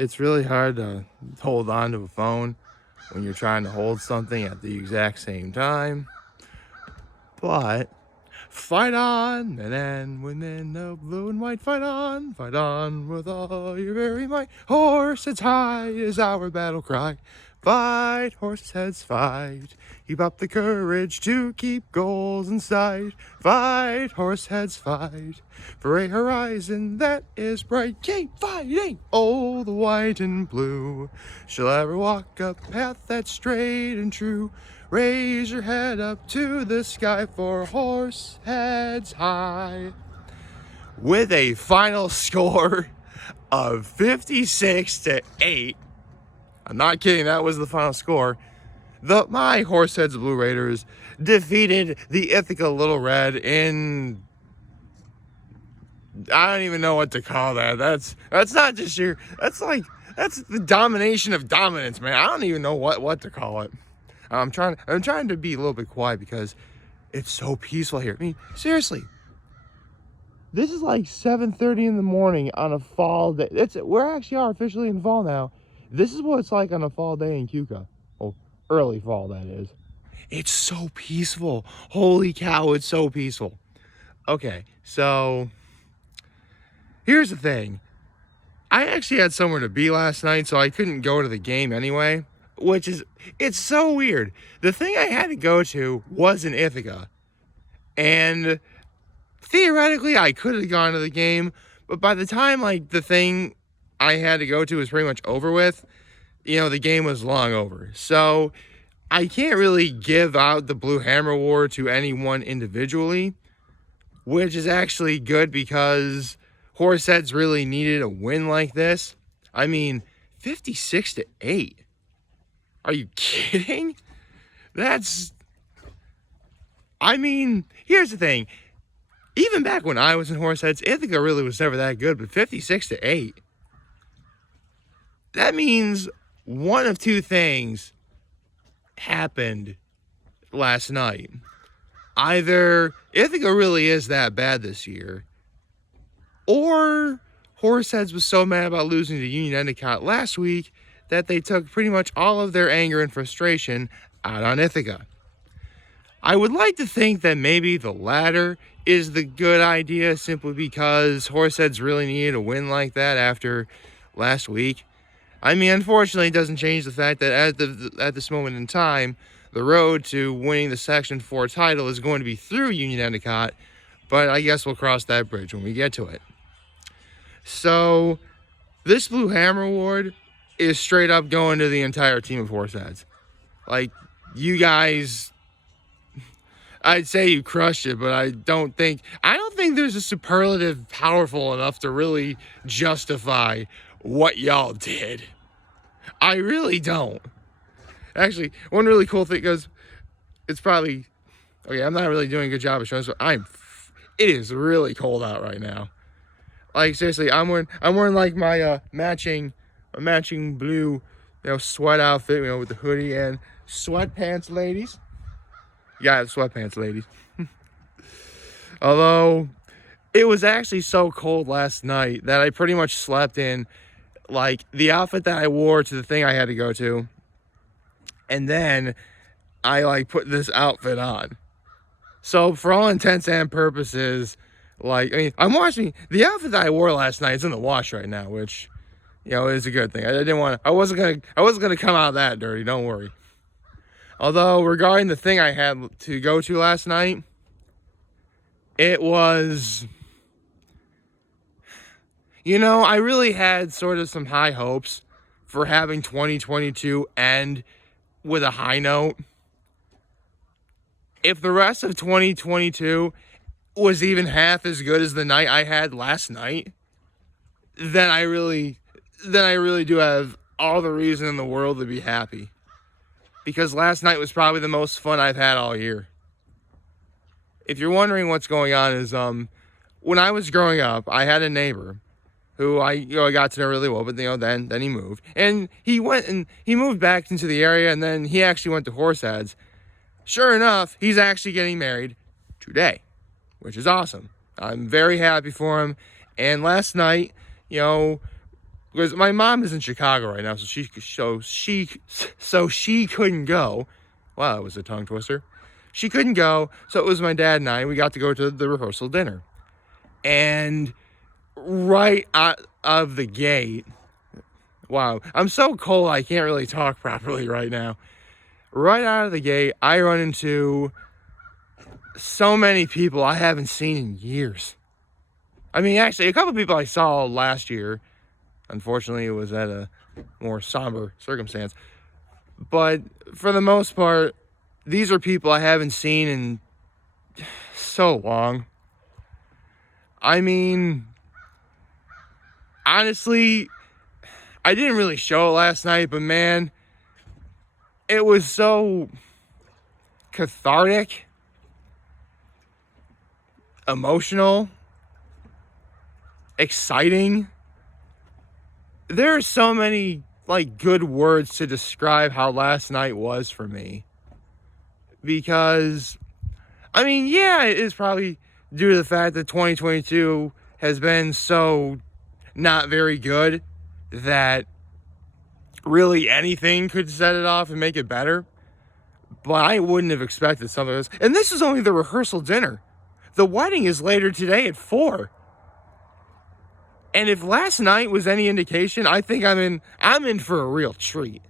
It's really hard to hold on to a phone when you're trying to hold something at the exact same time. But fight on, men and women of blue and white, fight on with all your very might. Horseheads high is our battle cry. Fight, horseheads, fight. Keep up the courage to keep goals in sight. Fight, horseheads, fight. For a horizon that is bright. Keep fighting! Oh, the white and blue shall ever walk a path that's straight and true. Raise your head up to the sky for Horseheads high. With a final score of 56-8. I'm not kidding, that was the final score. My Horseheads Blue Raiders defeated the Ithaca Little Red in... I don't even know what to call that. That's not just your... That's the domination of dominance, man. I don't even know what to call it. I'm trying to be a little bit quiet because it's so peaceful here. I mean, seriously. This is like 7:30 in the morning on a fall day. We're actually are officially in fall now. This is what it's like on a fall day in Cuca. Oh, early fall, that is. It's so peaceful. Holy cow, it's so peaceful. Okay, so here's the thing. I actually had somewhere to be last night, so I couldn't go to the game anyway. It's so weird. The thing I had to go to was in Ithaca. And theoretically, I could have gone to the game, but by the time, the thing I had to go to was pretty much over with, the game was long over. So I can't really give out the Blue Hammer Award to anyone individually, which is actually good because Horseheads really needed a win like this. I mean, 56-8. Are you kidding? Here's the thing. Even back when I was in Horseheads, Ithaca really was never that good, but 56-8. That means one of two things happened last night. Either Ithaca really is that bad this year, or Horseheads was so mad about losing to Union Endicott last week that they took pretty much all of their anger and frustration out on Ithaca. I would like to think that maybe the latter is the good idea simply because Horseheads really needed a win like that after last week. I mean, unfortunately, it doesn't change the fact that at this moment in time, the road to winning the Section 4 title is going to be through Union Endicott, but I guess we'll cross that bridge when we get to it. So, this Blue Hammer Award is straight up going to the entire team of Horseheads. You guys, I'd say you crushed it, but I don't think there's a superlative powerful enough to really justify what y'all did. I really don't. Actually, one really cool thing, because it's probably, okay, I'm not really doing a good job of showing this, but it is really cold out right now. Seriously, I'm wearing my matching blue, sweat outfit, with the hoodie and sweatpants, ladies. Yeah, sweatpants, ladies. Although, it was actually so cold last night that I pretty much slept in, the outfit that I wore to the thing I had to go to. And then I, put this outfit on. So, for all intents and purposes, I'm washing, the outfit that I wore last night is in the wash right now, which, is a good thing. I wasn't gonna come out that dirty, don't worry. Although, regarding the thing I had to go to last night, it was, I really had sort of some high hopes for having 2022 end with a high note. If the rest of 2022 was even half as good as the night I had last night, then I really do have all the reason in the world to be happy. Because last night was probably the most fun I've had all year. If you're wondering what's going on is, when I was growing up, I had a neighbor who I got to know really well, but then he moved. And he moved back into the area, and then he actually went to Horseheads. Sure enough, he's actually getting married today, which is awesome. I'm very happy for him. And last night, because my mom is in Chicago right now, so she couldn't go. Wow, that was a tongue twister. She couldn't go, so it was my dad and I. We got to go to the rehearsal dinner, and right out of the gate, wow, I'm so cold I can't really talk properly right now. Right out of the gate, I run into so many people I haven't seen in years. I mean, actually, a couple people I saw last year. Unfortunately, it was at a more somber circumstance. But for the most part, these are people I haven't seen in so long. I mean, honestly, I didn't really show it last night, but man, it was so cathartic, emotional, exciting. There are so many good words to describe how last night was for me. Because, I mean, yeah, it is probably due to the fact that 2022 has been so not very good that really anything could set it off and make it better. But I wouldn't have expected something like this. And this is only the rehearsal dinner. The wedding is later today at 4. And if last night was any indication, I think I'm in for a real treat.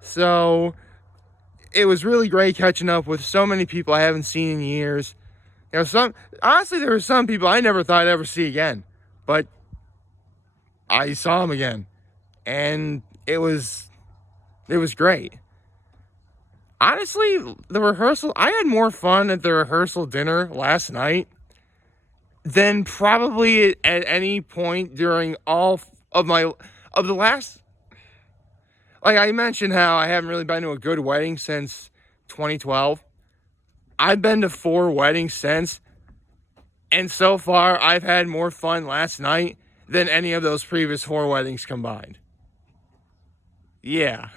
So it was really great catching up with so many people I haven't seen in years. You know, honestly, there were some people I never thought I'd ever see again, but I saw them again, and it was great. Honestly, I had more fun at the rehearsal dinner last night than probably at any point during all of the last. Like I mentioned how I haven't really been to a good wedding since 2012. I've been to 4 weddings since, and so far I've had more fun last night than any of those previous 4 weddings combined. Yeah,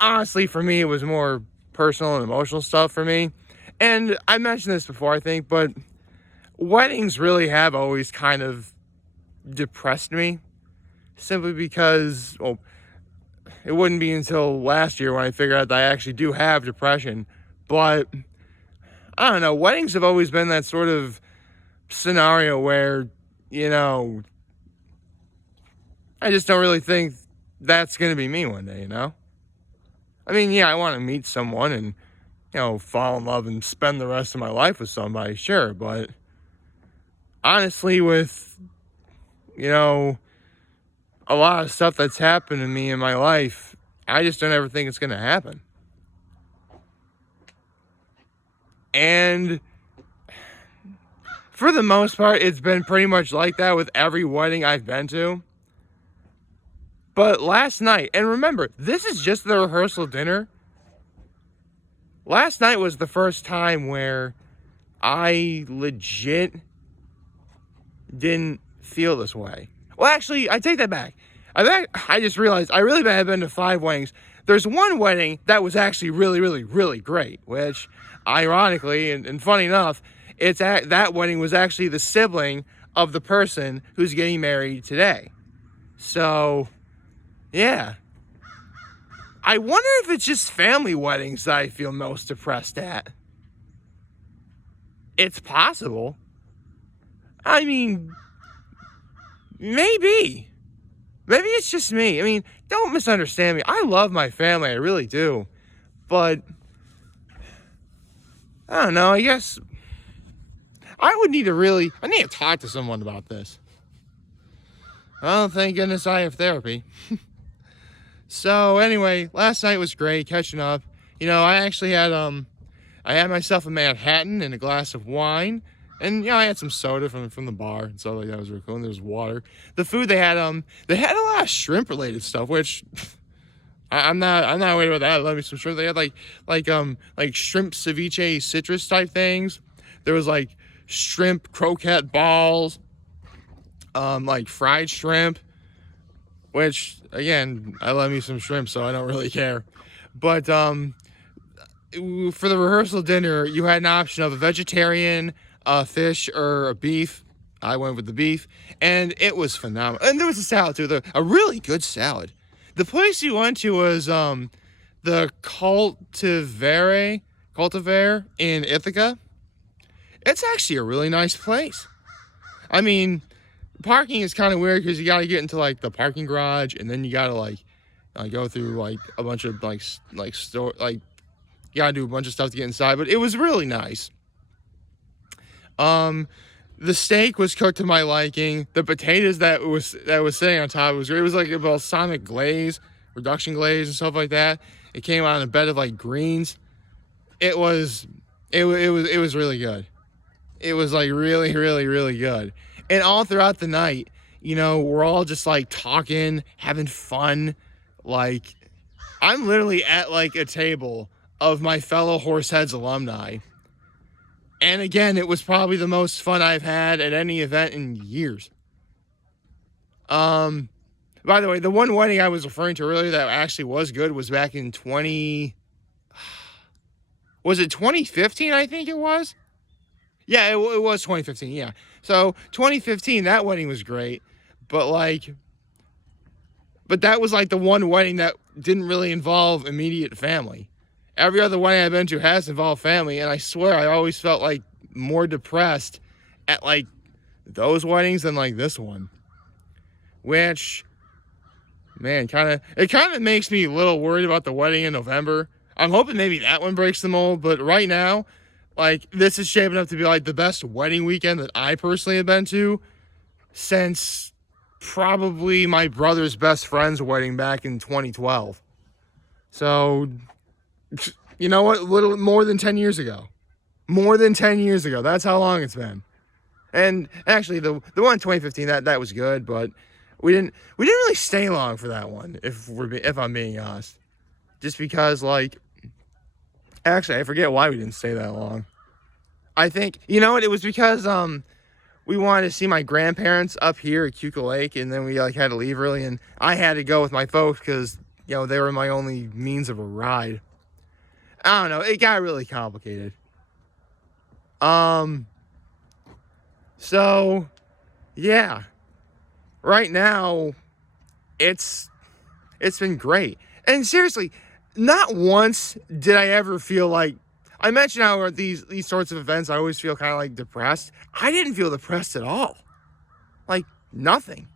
honestly, for me, it was more personal and emotional stuff for me. And I mentioned this before, I think, but weddings really have always kind of depressed me. Simply because, it wouldn't be until last year when I figured out that I actually do have depression. But, I don't know, weddings have always been that sort of scenario where, I just don't really think that's going to be me one day, I mean, yeah, I want to meet someone and, fall in love and spend the rest of my life with somebody, sure. But, honestly, with, a lot of stuff that's happened to me in my life, I just don't ever think it's going to happen. And for the most part, it's been pretty much like that with every wedding I've been to. But last night, and remember, this is just the rehearsal dinner. Last night was the first time where I legit didn't feel this way. Well, actually, I take that back. I just realized I really have been to 5 weddings. There's one wedding that was actually really, really, really great, which, ironically, and funny enough, that wedding was actually the sibling of the person who's getting married today. So, yeah. I wonder if it's just family weddings that I feel most depressed at. It's possible. I mean, maybe. Maybe it's just me. I mean, don't misunderstand me. I love my family. I really do. But, I don't know. I guess I need to talk to someone about this. Oh, thank goodness I have therapy. So, anyway, last night was great catching up. I actually had, I had myself a Manhattan and a glass of wine. And, I had some soda from the bar and stuff like that. It was really cool. And there was water. The food they had a lot of shrimp related stuff, which I'm not worried about that. I love me some shrimp. They had like shrimp ceviche citrus type things. There was like shrimp croquette balls, like fried shrimp, which again, I love me some shrimp, so I don't really care. But for the rehearsal dinner, you had an option of a vegetarian, a fish, or a beef I went with the beef, and it was phenomenal. And there was a salad too, a really good salad. The place you went to was the Cultivare in Ithaca. It's actually a really nice place. I mean, parking is kind of weird because you got to get into like the parking garage, and then you got to like go through like a bunch of store you got to do a bunch of stuff to get inside. But it was really nice. The steak was cooked to my liking. The potatoes that was sitting on top was great. It was like a balsamic glaze, reduction glaze, and stuff like that. It came on a bed of like greens. It was really good. It was like really, really, really good. And all throughout the night, we're all just like talking, having fun. Like, I'm literally at like a table of my fellow Horseheads alumni. And again, it was probably the most fun I've had at any event in years. By the way, the one wedding I was referring to earlier that actually was good was back in 2015, I think it was? Yeah, it was 2015, yeah. So 2015, that wedding was great, but that was like the one wedding that didn't really involve immediate family. Every other wedding I've been to has involved family, and I swear I always felt like more depressed at like those weddings than like this one. Which, man, it kind of makes me a little worried about the wedding in November. I'm hoping maybe that one breaks the mold, but right now, like, this is shaping up to be like the best wedding weekend that I personally have been to since probably my brother's best friend's wedding back in 2012. So, you know what? A little more than 10 years ago. More than 10 years ago. That's how long it's been. And actually, the one in 2015, that was good, but we didn't really stay long for that one, if I'm being honest. Just because, like, actually, I forget why we didn't stay that long. I think, you know what? It was because we wanted to see my grandparents up here at Cuca Lake, and then we like had to leave early, and I had to go with my folks because they were my only means of a ride. I don't know. It got really complicated. So, yeah. Right now, it's been great. And seriously, not once did I ever feel like, I mentioned how at these sorts of events I always feel kind of like depressed. I didn't feel depressed at all. Like, nothing.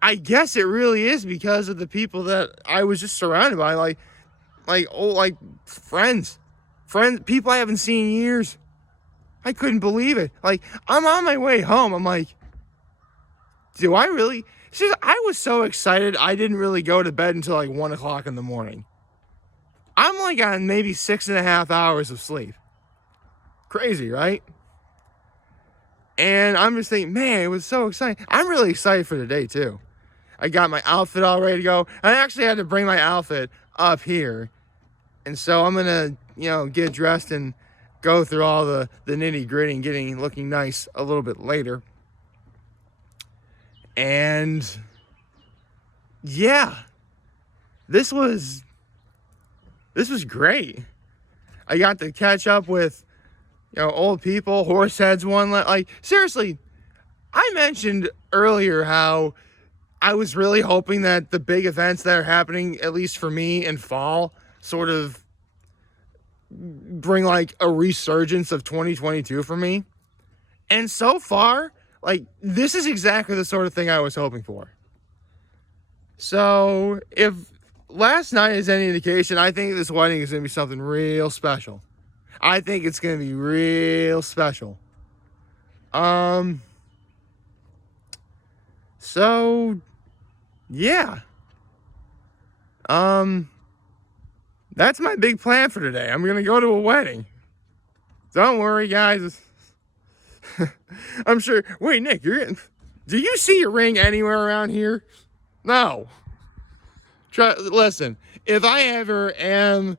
I guess it really is because of the people that I was just surrounded by, like friends, people I haven't seen in years. I couldn't believe it. Like, I'm on my way home. I'm like, do I really? I was so excited I didn't really go to bed until like 1 o'clock in the morning. I'm like on maybe 6.5 hours of sleep. Crazy, right? And I'm just thinking, man, it was so exciting. I'm really excited for today too. I got my outfit all ready to go. I actually had to bring my outfit up here. And so I'm going to, get dressed and go through all the nitty gritty and looking nice a little bit later. And yeah, this was great. I got to catch up with, old people. Horseheads won. Like, seriously, I mentioned earlier how I was really hoping that the big events that are happening, at least for me in fall, sort of bring like a resurgence of 2022 for me. And so far, like, this is exactly the sort of thing I was hoping for. So, if last night is any indication, I think this wedding is going to be something real special. I think it's going to be real special. So, yeah. That's my big plan for today. I'm going to go to a wedding. Don't worry, guys. I'm sure. Wait, Nick, do you see your ring anywhere around here? No. Listen, if I ever am,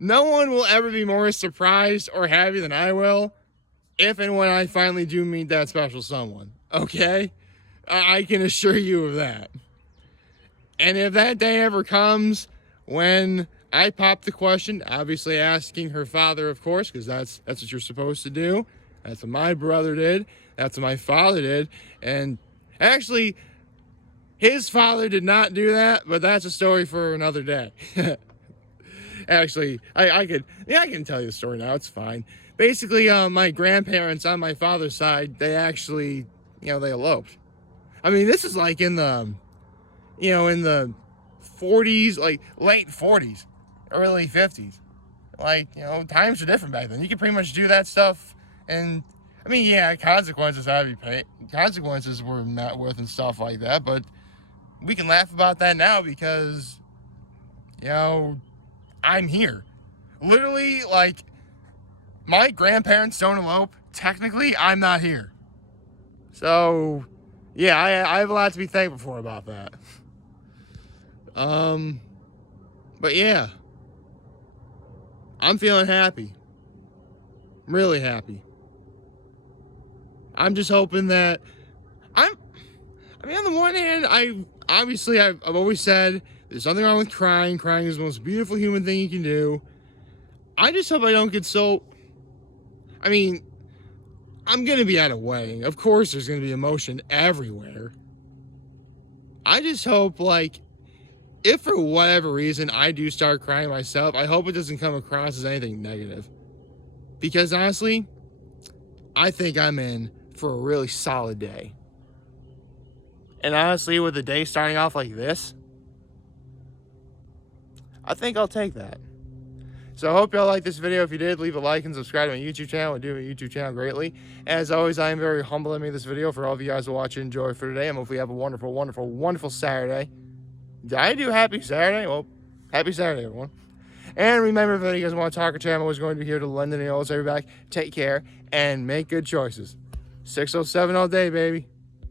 no one will ever be more surprised or happy than I will if and when I finally do meet that special someone. Okay? I can assure you of that. And if that day ever comes when I pop the question, obviously asking her father, of course, because that's what you're supposed to do. That's what my brother did. That's what my father did. And actually, his father did not do that, but that's a story for another day. Actually, I can tell you the story now. It's fine. Basically, my grandparents on my father's side, they actually, they eloped. I mean, this is like in the, in the 40s, like late 40s, early 50s. Like, times were different back then. You could pretty much do that stuff. And, I mean, yeah, consequences had to be paid. Consequences were met with and stuff like that. But we can laugh about that now because, I'm here. Literally, like, my grandparents don't elope. Technically, I'm not here. So, yeah, I have a lot to be thankful for about that. But yeah, I'm feeling happy. Really happy. I'm just hoping that on the one hand, I've always said there's nothing wrong with crying. Crying is the most beautiful human thing you can do. I just hope I don't get so, I'm going to be at a wedding. Of course, there's going to be emotion everywhere. I just hope, like, if for whatever reason I do start crying myself, I hope it doesn't come across as anything negative. Because honestly, I think I'm in for a really solid day. And honestly, with the day starting off like this, I think I'll take that. So I hope y'all liked this video. If you did, leave a like and subscribe to my YouTube channel. It would do my YouTube channel greatly. As always, I am very humbled to make this video for all of you guys to watch and enjoy for today. And hopefully you have a wonderful, wonderful, wonderful Saturday. Did I do happy Saturday? Well, happy Saturday, everyone. And remember, if you guys want to talk or chat, I'm always going to be here to lend any olds every back. Take care and make good choices. 607 all day, baby.